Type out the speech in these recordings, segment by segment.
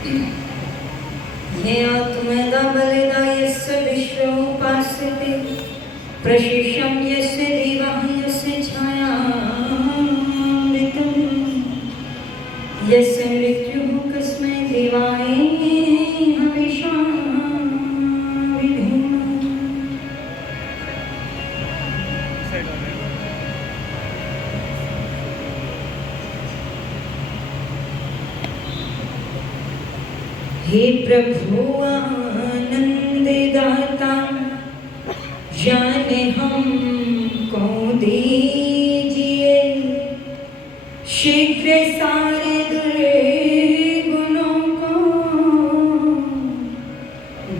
ये आत्मदा बलिदा यस्य विश्वोपास्यते प्रशिष्यं यस्य देवः यस्य छायामृतं यस्य मृत्युः कस्मै देवाय हविषा विधेम। हे प्रभु आनंद दाता जाने हमको दीजिए शीघ्र सारे दुर्गुणों को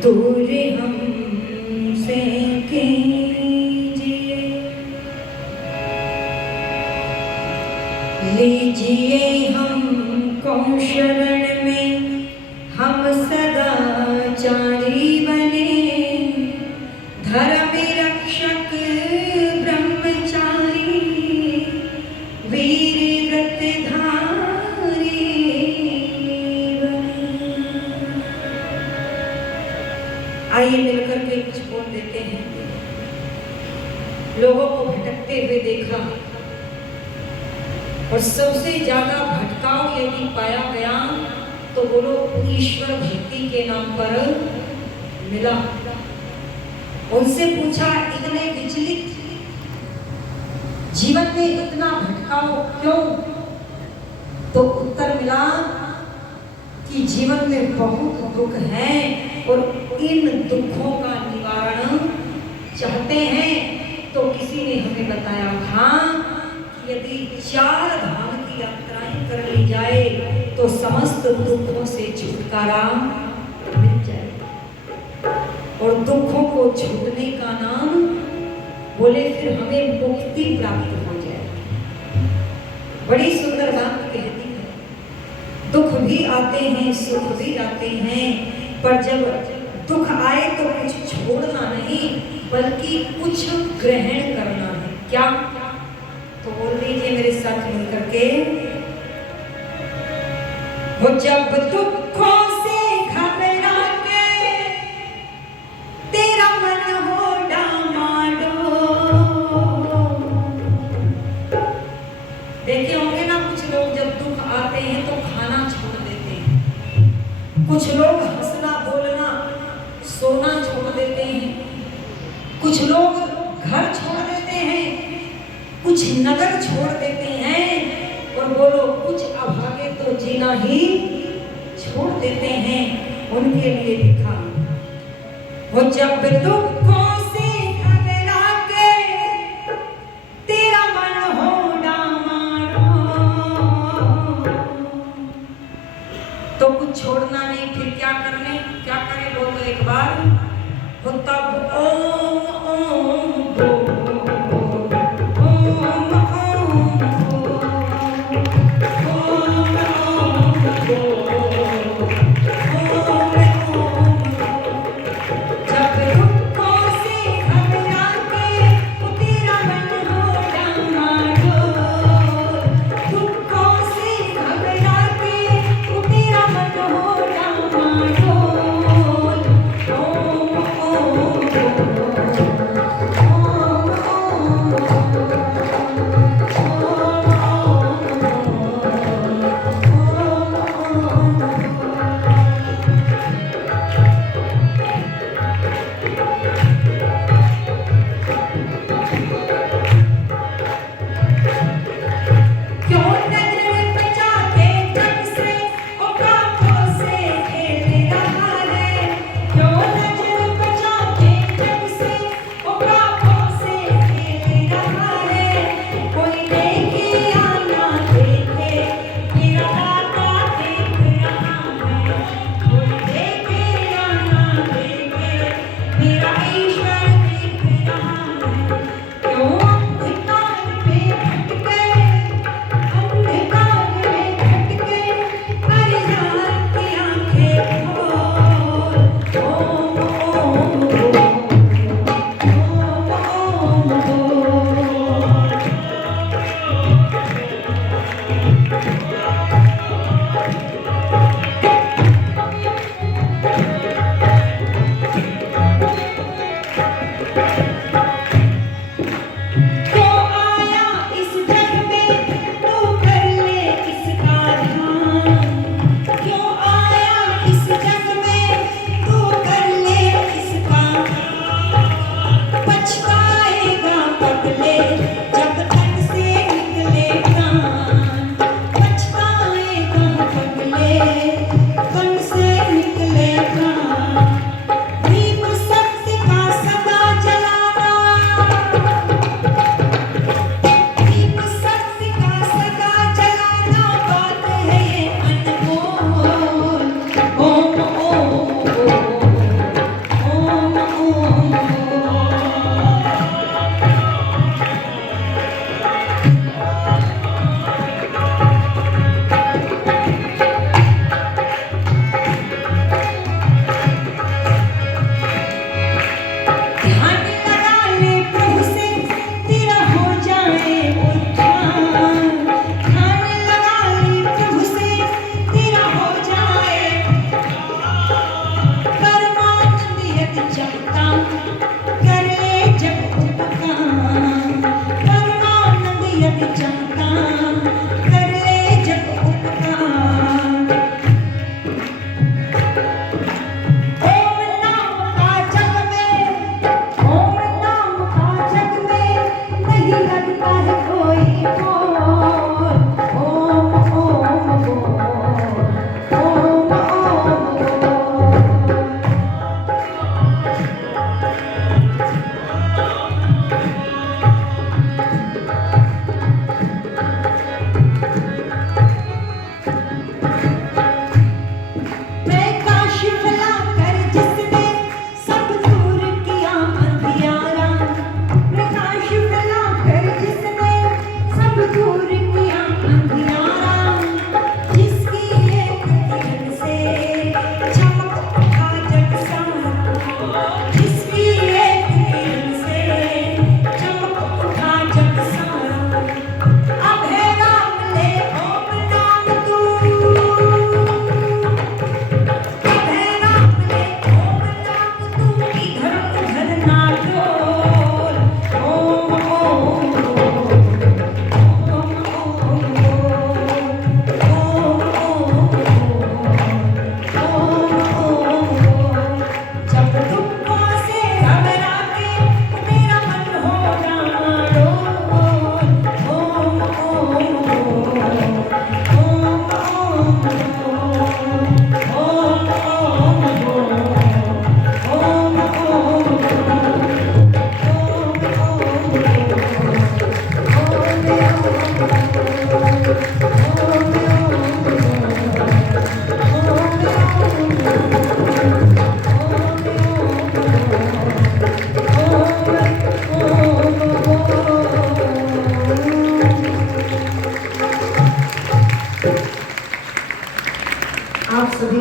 दूर हमसे कीजिए। लीजिए हमको शरण में हम सदाचारी बने धर्म रक्षक ब्रह्मचारी वीर व्रतधारी बने। आइए मिलकर के कुछ बोल देते हैं। लोगों को भटकते हुए देखा और सबसे ज्यादा भटकाव यदि पाया गया तो बोलो ईश्वर भक्ति के नाम पर मिला। उनसे पूछा इतने विचलित जीवन में इतना भटकाव क्यों? तो उत्तर मिला कि जीवन में बहुत दुख है और इन दुखों का निवारण चाहते हैं। तो किसी ने हमें बताया था कि यदि 4 धाम की यात्राएं कर ली जाए तो समस्त दुखों से छुटकारा मिल जाए। और दुखों को छूटने का नाम बोले फिर हमें मुक्ति प्राप्त हो जाए। बड़ी सुंदर बात कहती है। दुख भी आते हैं सुख भी आते हैं, पर जब दुख आए तो कुछ छोड़ना नहीं बल्कि कुछ ग्रहण करना है। क्या? तो बोल लीजिए मेरे साथ मिलकर के। वो जब दुखों से घबरा के तेरा मन हो डामाडोल। देखे होंगे ना कुछ लोग जब दुख आते हैं तो खाना छोड़ देते हैं, कुछ लोग हंसना बोलना सोना छोड़ देते हैं, कुछ लोग घर छोड़ देते हैं, कुछ नगर छोड़ देते हैं और बोलो कुछ अभागे तो जीना ही छोड़ देते हैं। उनके लिए लिखा वो जब दुखों से घबरा के तेरा मन हो डामाडोल तो कुछ छोड़ना नहीं। फिर क्या करने क्या करे बोलो एक बार। वो तब ओम ओम Oh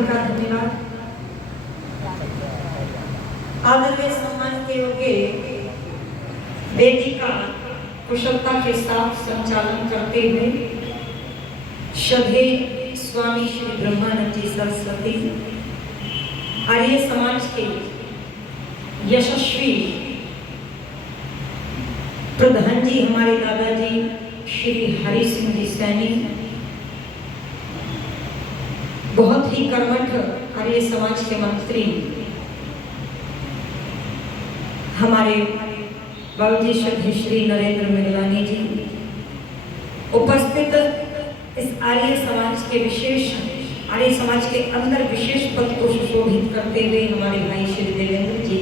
जी का धन्यवाद। आदरणीय सम्मान के योग्य वेदी का कुशलता के साथ संचालन करते हुए श्रद्धे स्वामी श्री ब्रह्मानंद जी सरस्वती, आर्य समाज के यशस्वी प्रधान जी हमारे दादाजी श्री हरि सिंह जी सैनी, बहुत ही कर्मठ आर्य समाज के मंत्री हमारे बाबूजी श्रद्धे श्री नरेंद्र मिगलानी जी, उपस्थित इस आर्य समाज के विशेष आर्य समाज के अंदर विशेष पद को सुशोभित करते हुए हमारे भाई श्री देवेंद्र जी,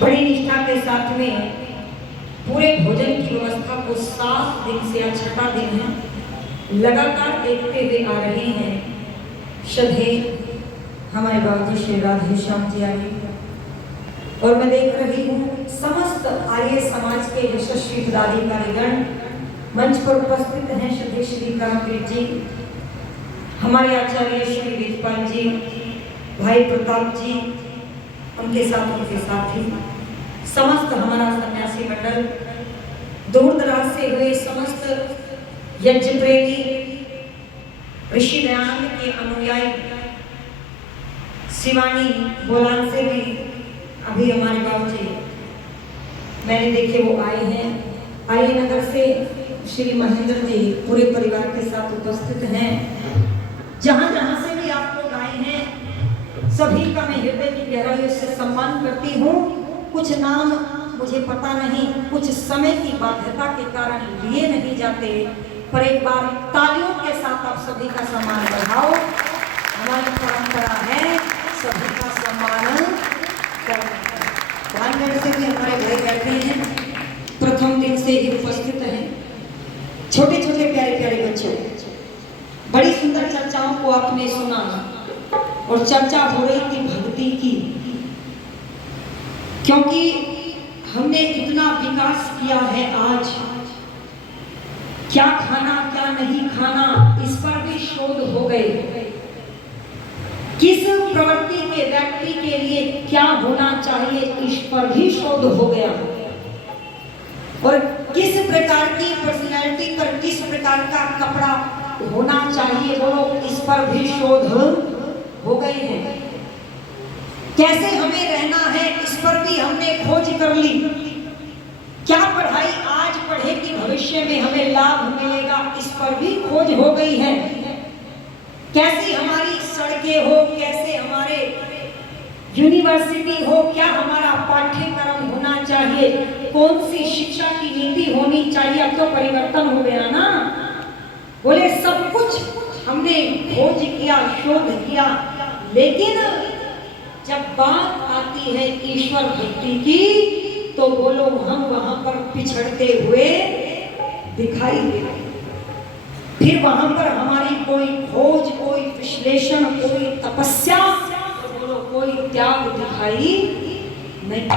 बड़ी निष्ठा के साथ में पूरे भोजन की व्यवस्था को 7 दिन से आज 6वां दिन है लगातार देखते हुए आ रहे हैं। श्रद्धे हमारे बाबूजी श्री राधे श्याम जी आगे, और मैं देख रही हूँ समस्त आर्य समाज के यशस्वी पदाधिकारीगण मंच पर उपस्थित हैं। श्रद्धे श्री करमवीर जी, हमारे आचार्य श्री वेदपाल जी, भाई प्रताप जी, उनके साथी, समस्त हमारा सन्यासी मंडल, दूर दराज से हुए समस्त यज्ञ प्रेमी, ऋषि दयानंद के अनुयायी, शिवानी बोलान से भी अभी हमारे बाबूजी मैंने देखे वो आए हैं। आर्य नगर से श्री महेंद्र जी पूरे परिवार के साथ उपस्थित हैं। जहां जहां से भी आप लोग आए हैं सभी का मैं हृदय की गहराई से सम्मान करती हूँ। कुछ नाम मुझे पता नहीं, कुछ समय की बाध्यता के कारण लिए नहीं जाते, पर एक बार तालियों के साथ आप सभी का सम्मान बढ़ाओ। हमारी परंपरा है सभी का सम्मान करना। भानगढ़ से भी हमारे भाई बैठे हैं, प्रथम दिन से ही उपस्थित हैं। छोटे छोटे प्यारे प्यारे बच्चों, बड़ी सुंदर चर्चाओं को आपने सुना और चर्चा हो रही थी भक्ति की, क्योंकि हमने इतना विकास किया है। आज क्या खाना क्या नहीं खाना इस पर भी शोध हो गए। किस प्रवृत्ति के व्यक्ति के लिए क्या होना चाहिए इस पर भी शोध हो गया, और किस प्रकार की पर्सनैलिटी पर किस प्रकार का कपड़ा होना चाहिए वो इस पर भी शोध हो गए हैं। कैसे हमें रहना है इस पर भी हमने खोज कर ली। क्या पढ़ाई आज पढ़े कि भविष्य में हमें लाभ मिलेगा इस पर भी खोज हो गई है। कैसी हमारी सड़कें हो, कैसे हमारे यूनिवर्सिटी हो, क्या हमारा पाठ्यक्रम होना चाहिए, कौन सी शिक्षा की नीति होनी चाहिए। अब तो परिवर्तन हो गया ना, बोले सब कुछ हमने खोज किया, शोध किया, लेकिन जब बात आती है ईश्वर भक्ति की तो बोलो हम वहां पर पिछड़ते हुए दिखाई देते। फिर वहां पर हमारी कोई खोज, कोई विश्लेषण, कोई तपस्या, तो बोलो कोई त्याग दिखाई नहीं।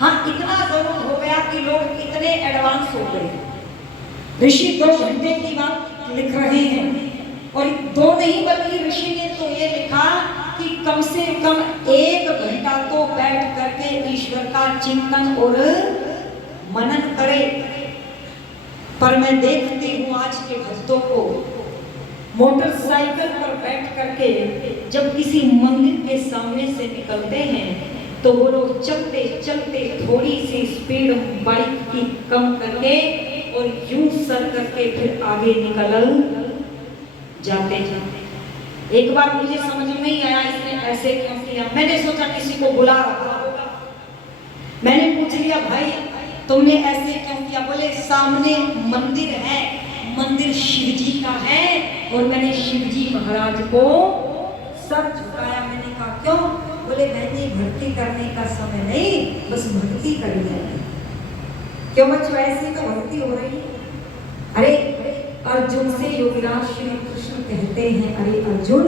हाँ, इतना जरूर हो गया कि लोग इतने एडवांस हो गए। ऋषि 2 घंटे की बात लिख रहे हैं, और 2 नहीं बल्कि ऋषि ने तो ये लिखा कि कम से कम 1 घंटा तो बैठ करके ईश्वर का चिंतन और मनन करे। पर मैं देखती हूँ आज के भक्तों को मोटरसाइकिल पर बैठ करके जब किसी मंदिर के सामने से निकलते हैं तो वो लोग चलते चलते थोड़ी सी स्पीड बाइक की कम करके और यूं सर करके फिर आगे निकल जाते। एक बार मुझे समझ में नहीं आया इसने ऐसे क्यों किया। मैंने सोचा किसी को बुला रहा होगा, मैंने पूछ लिया भाई तुमने ऐसे क्यों किया। बोले सामने मंदिर है, मंदिर शिव जी का है, और मैंने शिव जी महाराज को सर झुकाया। मैंने कहा क्यों? बोले बहन जी भक्ति करने का समय नहीं, बस भक्ति करनी है। क्यों बच्चों, ऐसी तो भक्ति हो रही है। अरे अर्जुन से योगीराज श्री कृष्ण कहते हैं, अरे अर्जुन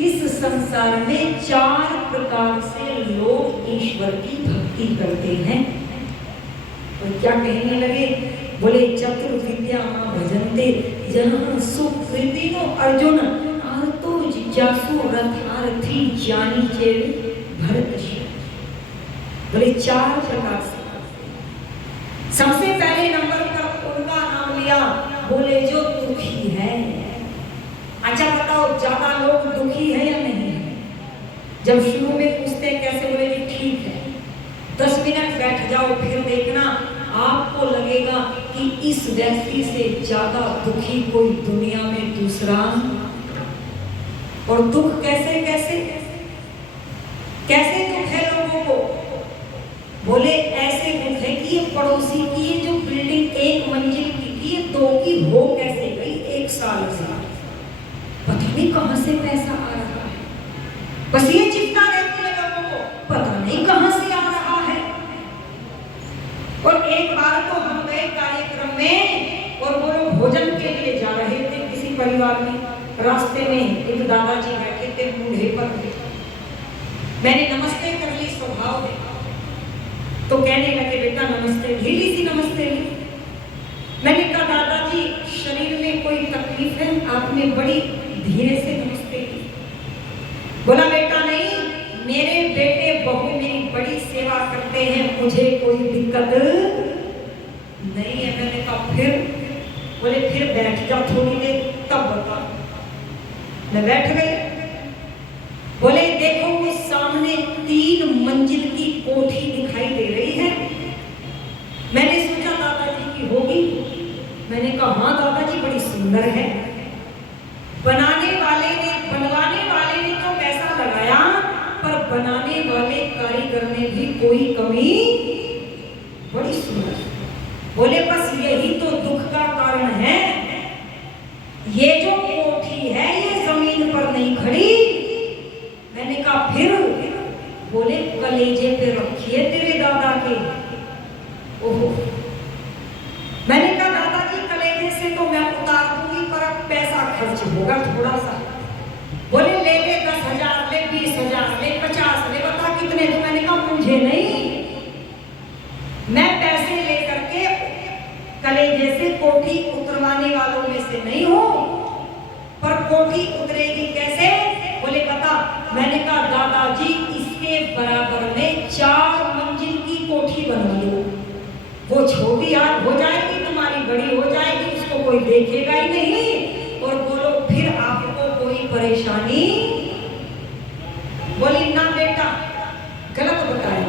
इस संसार में 4 प्रकार से लोग ईश्वर की भक्ति करते हैं। तो क्या कहने लगे? बोले चतुर्विद्या भजन्ते जन सुकृतिनो अर्जुन आरतो जिज्ञासु रथारथी जानी के भरत। बोले 4 प्रकार से। सबसे पहले नंबर पर उनका नाम लिया, बोले जो दुखी है। अच्छा बताओ ज्यादा लोग दुखी है या नहीं है? जब शुरू में पूछते कैसे, बोले जी ठीक है, 10 मिनट बैठ जाओ, फिर देखना आपको लगेगा कि इस व्यक्ति से ज्यादा दुखी कोई दुनिया में दूसरा। और दुख कैसे कैसे कैसे दुख है लोगों को? बोले ऐसे दुख है कि ये पड़ोसी की ये जो बिल्डिंग 1 मंजिल की थी, ये 2 की हो कैसे गई 1 साल से? पता नहीं कहां से पैसा आ रहा है, बस ये चिंता रहती है लोगों को, पता नहीं कहां से आ रहा है। और एक बार तो हम गए कार्यक्रम में और वो लोग भोजन के लिए जा रहे थे किसी परिवार में, रास्ते में एक दादाजी बैठे थे बूढ़े पर। मैंने नमस्ते कर ली, स्वभाव है, तो कहने लगे बेटा नमस्ते, ढीली सी नमस्ते ली। मैंने कहा दादाजी शरीर में कोई तकलीफ है? आपने बड़ी धीरे से नमस्ते की। बोला बेटा नहीं, मेरे बेटे बहू मेरी बड़ी सेवा करते हैं, मुझे कोई दिक्कत नहीं है। मैंने कहा फिर? बोले फिर बैठ जा थोड़ी देर, तब बता। मैं बैठ गई। बोले देखो वो सामने 3 मंजिल की कोठी दिखाई दे रही है। मैंने सोचा दादाजी की होगी। मैंने कहा हाँ दादाजी बड़ी सुंदर है। बनवाने वाले ने तो पैसा लगाया, पर बनाने वाले कारीगर ने भी कोई कमी, बड़ी सुंदर। बोले बस यही तो दुख का कारण है, ये जो कोठी है ये जमीन पर नहीं खड़ी। मैंने कहा फिर? बोले कलेजे पे रखिए तेरे दादा के। ओहो। मैंने कहा दादाजी कलेजे से तो मैं उतार दूंगी, पर अब पैसा खर्च होगा थोड़ा सा। बोले ले 10,000 ले, 20,000 ले, 50 ले, बता कितने दूं? मैंने कहा मुझे नहीं, मैं पैसे लेकर के कलेजे से कोठी उतरवाने वालों में से नहीं हूं। पर कोठी उतरेगी कैसे? बोले बता। मैंने कहा दादाजी इसके बराबर में 4 मंजिल की कोठी बना लो, वो छोटी आग हो जाएगी, तुम्हारी बड़ी हो जाएगी, उसको कोई देखेगा ही नहीं। और बोलो फिर आपको कोई परेशानी? बोली ना बेटा गलत बताया।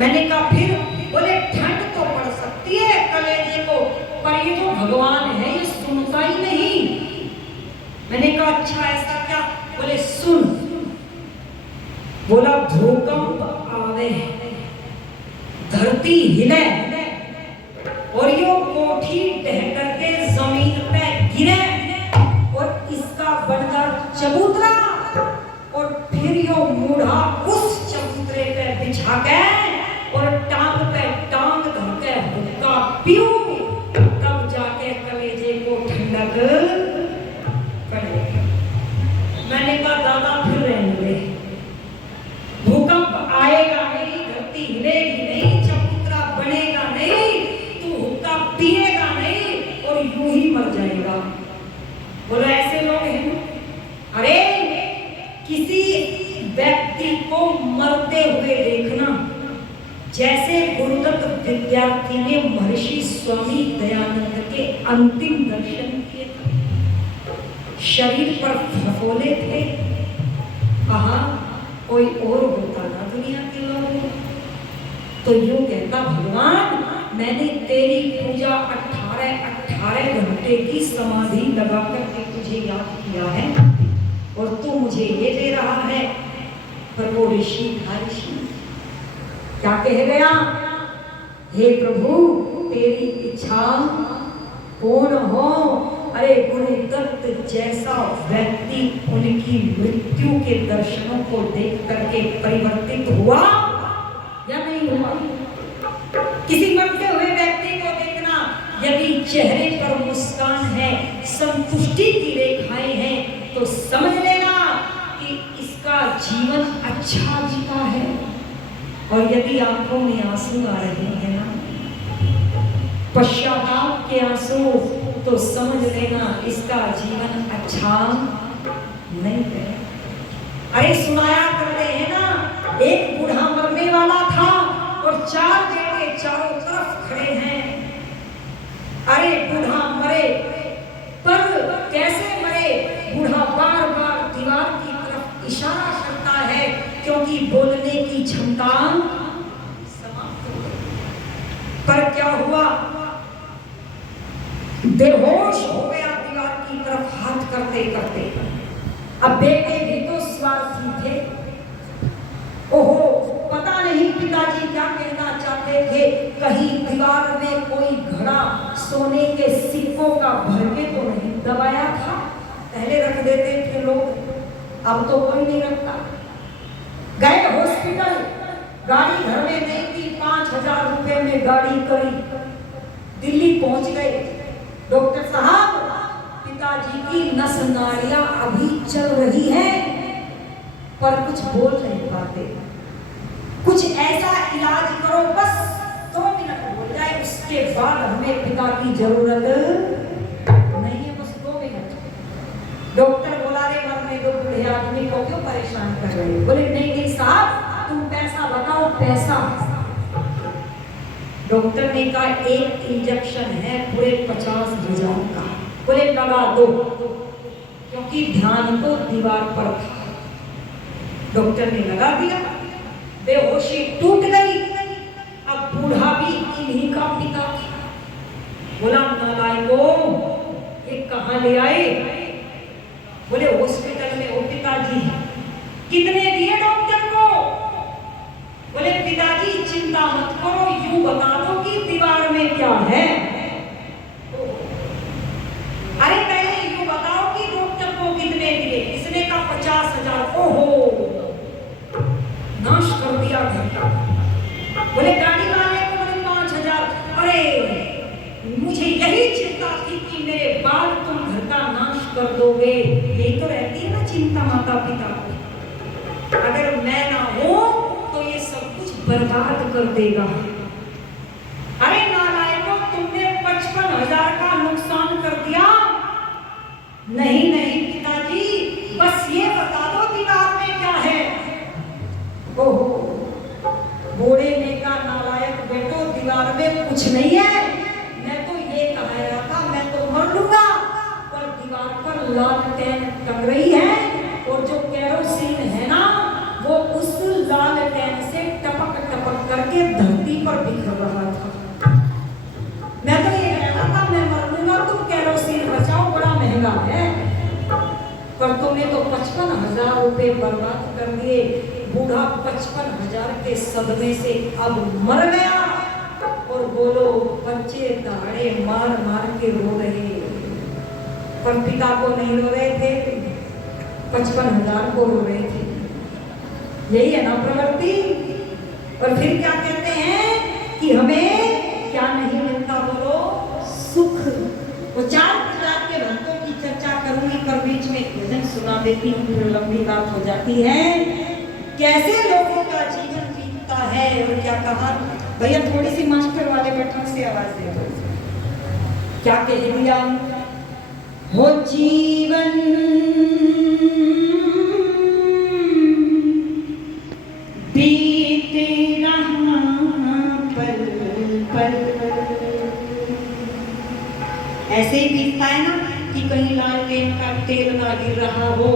मैंने कहा फिर? बोले ठंड तो पड़ सकती है कलेजे को, पर ये जो भगवान है ये सुनता ही नहीं। मैंने कहा अच्छा ऐसा क्या? बोले सुन। बोला भूकंप आवे, धरती हिले और यो कोठी ढह करके जमीन पे गिरे और इसका बनकर चबूतरा, और फिर यो मूढ़ा उस चबूतरे पे बिछा के और टांग पे टांग धर के हुक्का पीऊ, तब जाके कलेजे को ठंडक पड़ेगी। मैंने कहा दादा फिर रहने दे, भूकंप आएगा नहीं, धरती हिलेगी नहीं, चबूतरा बनेगा नहीं, तू हुक्का पिएगा नहीं और यूं ही मर जाएगा। बोलो ऐसे लोग हैं? अरे किसी व्यक्ति को मरते हुए देखना, जैसे गुरुदत्त विद्यार्थी ने महर्षि स्वामी दयानंद के अंतिम दर्शन किए थे, शरीर पर फफोले थे, कहा कोई और होता ना दुनिया के लोगों। तो यूं कहता भगवान मैंने तेरी पूजा 18 घंटे की समाधि लगा करके तुझे याद किया है और तू मुझे ये दे रहा है। पर वो ऋषि क्या कह गया? हे प्रभु तेरी इच्छा पूर्ण हो। अरे गुरुदत्त जैसा व्यक्ति उनकी मृत्यु के दर्शनों को देख करके परिवर्तित हुआ या नहीं हुआ? किसी मरते हुए व्यक्ति को देखना, यदि चेहरे पर मुस्कान है, संतुष्टि की रेखाएं हैं, तो समझ लेना कि इसका जीवन अच्छा बीता है। और यदि आंखों में आंसू आ रहे हैं ना, पश्चाताप के आंसू, तो समझ लेना इसका जीवन अच्छा नहीं है। अरे सुनाया करते हैं ना, एक बूढ़ा मरने वाला था और 4 बेटे चारों तरफ खड़े हैं। अरे बूढ़ा मरे, पर कैसे मरे? बूढ़ा बार बार दीवार की तरफ इशारा करता है, क्योंकि बोलने की क्षमता समाप्त हो गई। पर क्या हुआ? बेहोश हो गया दीवार की तरफ हाथ करते करते। अब बेटे भी तो स्वार्थी थे। ओहो, पता नहीं पिताजी क्या कहना चाहते थे। कहीं दीवार में कोई घड़ा सोने के सिक्कों का भर के तो नहीं दबाया था? पहले रख देते थे लोग, अब तो कोई नहीं रखता। गए हॉस्पिटल, गाड़ी घर में नहीं थी, 5000 रुपए में गाड़ी करी, दिल्ली पहुंच गए। डॉक्टर साहब, पिताजी की नस नाड़ियां अभी चल रही हैं, पर कुछ बोल नहीं पाते। कुछ ऐसा इलाज करो, बस 2 मिनट हो जाए, उसके बाद हमें पिता की जरूरत नहीं है, बस 2 मिनट। डॉक्टर बोला, रे मरने दो, बूढ़े आदमी को क्यों परेशान कर रहे हो? बोले नहीं नहीं साहब, तुम पैसा बताओ, पैसा। डॉक्टर ने कहा एक इंजेक्शन है पूरे 50,000 का। बोले लगा दो, क्योंकि ध्यान तो दीवार पर था। डॉक्टर ने लगा दिया, बेहोशी टूट गई। अब बूढ़ा भी इन्हीं का पिता था। बोला नालायको, ये कहाँ ले आए? बोले हॉस्पिटल में। वो पिताजी कितने दिए डॉक्टर को? बोले पिताजी चिंता मत करो, यूं बता दो कि दीवार में क्या है। अरे पहले यूं बताओ कि डॉक्टर को कितने दिए? इसने कहा 50,000। ओहो, नाश कर दिया घर का। बोले गाड़ी वाले को? बोले 5,000। अरे मुझे यही चिंता थी कि मेरे बाद तुम घर का नाश कर दोगे। यही तो रहती है ना चिंता माता पिता को। अगर मैं ना हूं तो ये सब कुछ बर्बाद कर देगा। अरे नालायकों, तुमने 55,000 का नुकसान कर दिया। नहीं नहीं पिताजी, बस ये बता दो दीवार में क्या है। ओहो, बूढ़े ने कहा नालायक बेटो, दीवार में कुछ नहीं है। मैं तो ये कह रहा था, मैं तो मर लूंगा, पर दीवार पर लालटेन टंग रही है, और जो केरोसिन है ना, वो उस लालटेन से टपक टपक करके धरती पर बिखर रहा था। मैं तो ये कहता था मैं मर लूंगा, तुम केरोसिन बचाओ, बड़ा महंगा है। पर तुमने तो 55,000 रुपए बर्बाद कर दिए। बूढ़ा 55,000 के सदमे से अब मर गया। और बोलो, बच्चे दहाड़े मार मार के रो रहे, पर पिता को नहीं रो रहे थे, 55,000 को रो रहे थे। यही है ना प्रवृत्ति। और फिर क्या कहते हैं कि हमें क्या नहीं मिलता? बोलो सुख। वो 4 प्रकार के भक्तों की चर्चा करूंगी, पर बीच में एक भजन सुना देती हूँ, फिर लंबी बात हो जाती है। कैसे लोगों का जीवन बीतता है और क्या कहा। भैया थोड़ी सी मास्टर वाले बटन से आवाज दे दो। क्या कह दिया? हो जीवन बीते रहा पल पल। ऐसे ही बीतता है ना कि कहीं लालटेन का तेल ना गिर रहा हो।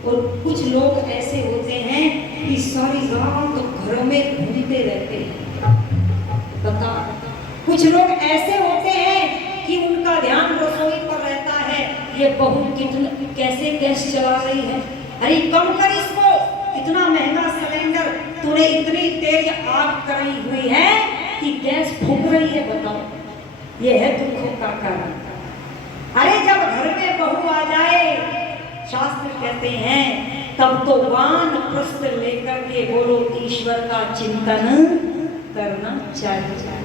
और कुछ लोग ऐसे होते हैं कि सारी रात घरों में घूमते रहते हैं। बता, कुछ लोग ऐसे होते हैं कि उनका ध्यान रसोई पर रहता है, ये बहू कितना कैसे गैस चला रही है। अरे कम कर इसको, इतना महंगा सिलेंडर, तूने इतनी तेज आग करी हुई है कि गैस फूक रही है। बताओ, ये है दुखों का कारण। अरे जब घर में बहू आ जाए, शास्त्र कहते हैं तब तो वानप्रस्थ लेकर के बोलो ईश्वर का चिंतन करना चाहिए।